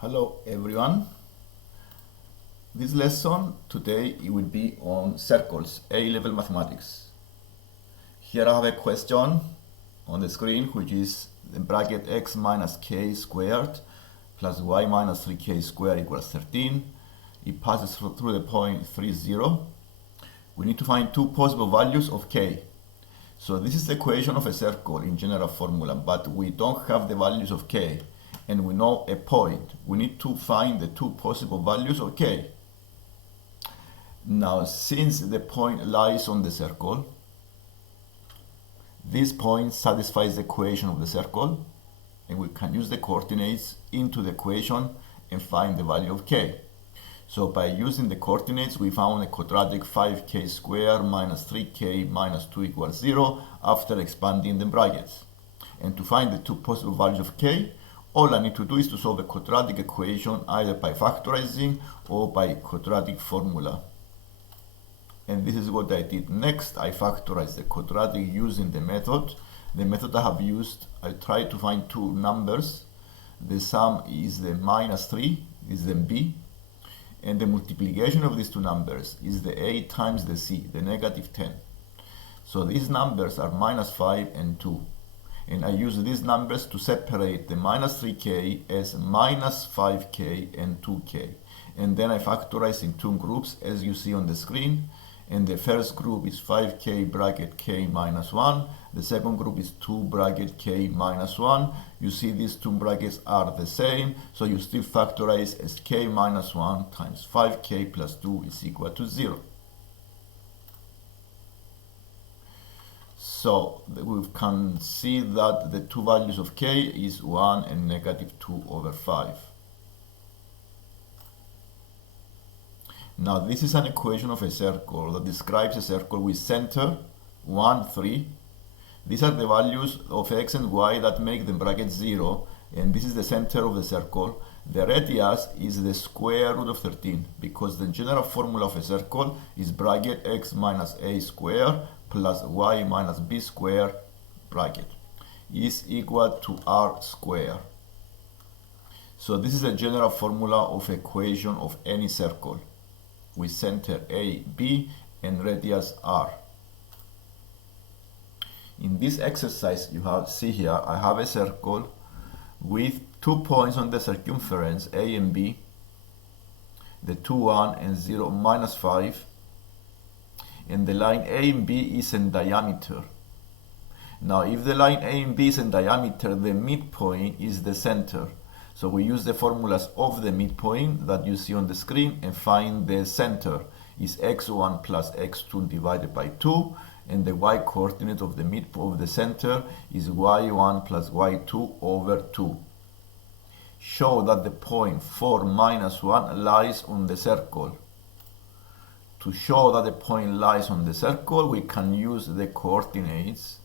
Hello everyone. This lesson today it will be on circles, A-level mathematics. Here I have a question on the screen which is the bracket x minus k squared plus y minus 3k squared equals 13. It passes through the point 3, 0. We need to find two possible values of k. So this is the equation of a circle in general formula, but we don't have the values of k. And we know a point. We need to find the two possible values of k. Now, since the point lies on the circle, this point satisfies the equation of the circle, and we can use the coordinates into the equation and find the value of k. So by using the coordinates, we found a quadratic 5k squared minus 3k minus 2 equals 0 after expanding the brackets. And to find the two possible values of k, all I need to do is to solve a quadratic equation either by factorizing or by quadratic formula. And this is what I did next. I factorized the quadratic using the method. The method I have used, I tried to find two numbers. The sum is the minus 3, is the b. And the multiplication of these two numbers is the a times the c, the negative 10. So these numbers are minus 5 and 2. And I use these numbers to separate the minus 3k as minus 5k and 2k. And then I factorize in two groups as you see on the screen. And the first group is 5k bracket k minus 1. The second group is 2 bracket k minus 1. You see these two brackets are the same. So you still factorize as k minus 1 times 5k plus 2 is equal to 0. So we can see that the two values of k is 1 and negative 2 over 5. Now this is an equation of a circle that describes a circle with center 1, 3. These are the values of x and y that make the bracket 0, and this is the center of the circle. The radius is the square root of 13 because the general formula of a circle is bracket x minus a squared plus y minus b squared bracket is equal to r squared. So this is a general formula of equation of any circle with center a, b and radius r. In this exercise you see here I have a circle with 2 points on the circumference a and b, the 2, 1 and 0, minus 5. And the line A and B is in diameter. Now if the line A and B is in diameter, the midpoint is the center. So we use the formulas of the midpoint that you see on the screen and find the center is x1 plus x2 divided by 2, and the y coordinate of the midpoint of the center is y1 plus y2 over 2. Show that the point 4 minus 1 lies on the circle. To show that the point lies on the circle, we can use the coordinates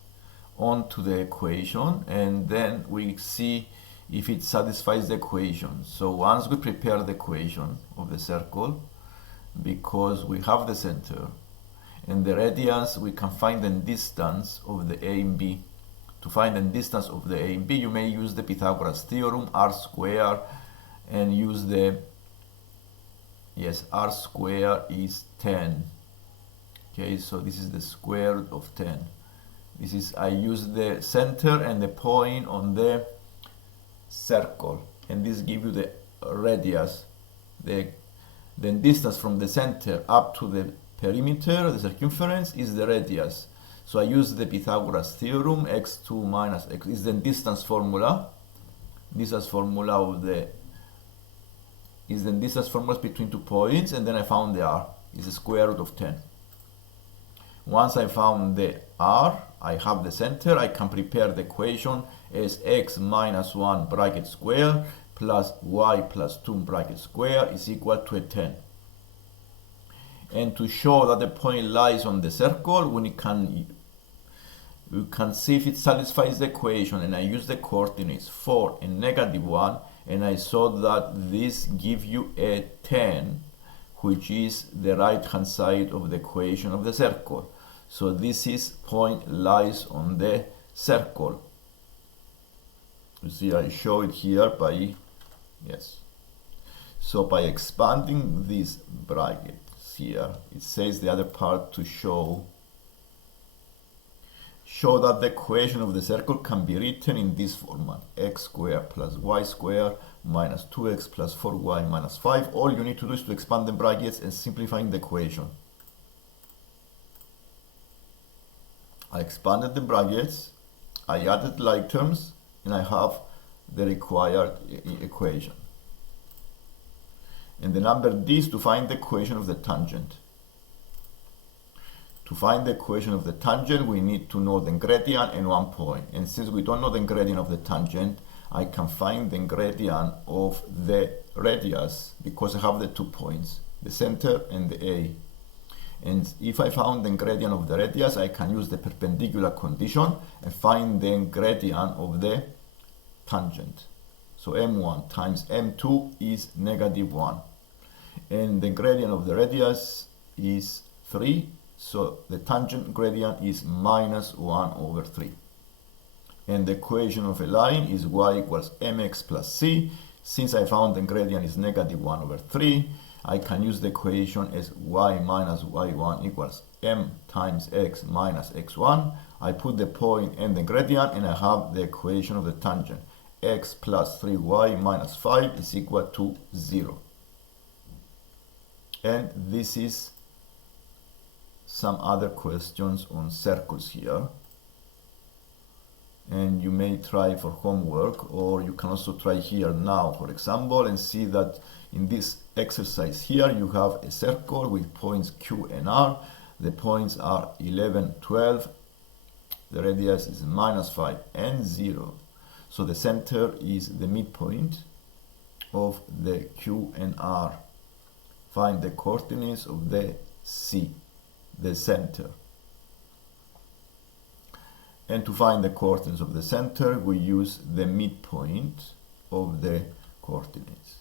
onto the equation, and then we see if it satisfies the equation. So once we prepare the equation of the circle, because we have the center and the radius, we can find the distance of the A and B. To find the distance of the A and B, you may use the Pythagoras theorem, r squared, and use the r squared is 10. Okay, so this is the square root of 10. This is, I use the center and the point on the circle, and this gives you the radius, the distance from the center up to the perimeter, the circumference is the radius. So I use the Pythagoras theorem, x2 minus x is the distance formula. Distance formula of the is the distance formula between 2 points, and then I found the r is the square root of 10. Once I found the r, I have the center, I can prepare the equation as x minus 1 bracket square plus y plus 2 bracket square is equal to a 10. And to show that the point lies on the circle, we can see if it satisfies the equation, and I use the coordinates 4 and negative 1, and I saw that this gives you a 10, which is the right hand side of the equation of the circle. So this is point lies on the circle. You see, I show it here by, yes, So by expanding these brackets here, it says the other part to show that the equation of the circle can be written in this format: x squared plus y squared minus 2x plus 4y minus 5. All you need to do is to expand the brackets and simplifying the equation. I expanded the brackets, I added like terms, and I have the required equation. And the number d is to find the equation of the tangent. To find the equation of the tangent, we need to know the gradient and 1 point. And since we don't know the gradient of the tangent, I can find the gradient of the radius because I have the 2 points, the center and the A. And if I found the gradient of the radius, I can use the perpendicular condition and find the gradient of the tangent. So m1 times m2 is -1. And the gradient of the radius is 3. So the tangent gradient is -1/3. And the equation of a line is y equals mx plus c. Since I found the gradient is -1/3, I can use the equation as y minus y1 equals m times x minus x1. I put the point and the gradient, and I have the equation of the tangent. X plus 3y minus 5 is equal to 0. And this is some other questions on circles here. And you may try for homework, or you can also try here now, for example, and see that in this exercise here you have a circle with points Q and R. The points are 11, 12. The radius is -5 and 0. So the center is the midpoint of the Q and R. Find the coordinates of the C, the center. And to find the coordinates of the center, we use the midpoint of the coordinates.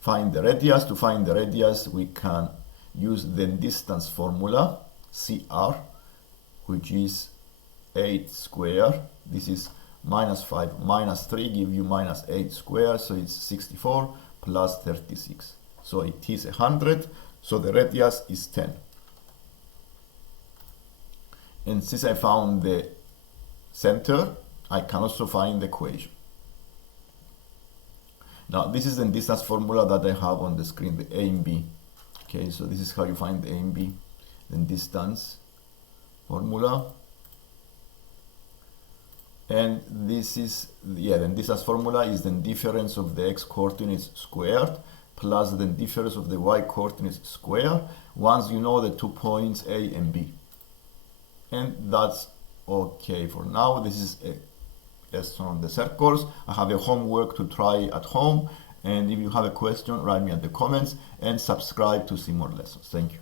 Find the radius. To find the radius, we can use the distance formula, CR, which is 8 squared. This is -5 minus 3 give you -8 squared, so it's 64 plus 36. So it is 100, so the radius is 10. And since I found the center, I can also find the equation. Now this is the distance formula that I have on the screen, the A and B. Okay, so this is how you find the A and B, the distance formula. And this is, the distance formula is the difference of the x coordinates squared plus the difference of the y coordinates squared once you know the 2 points A and B. And that's okay for now. This is a lesson on the circles. I have a homework to try at home, and if you have a question, write me at the comments and subscribe to see more lessons. Thank you.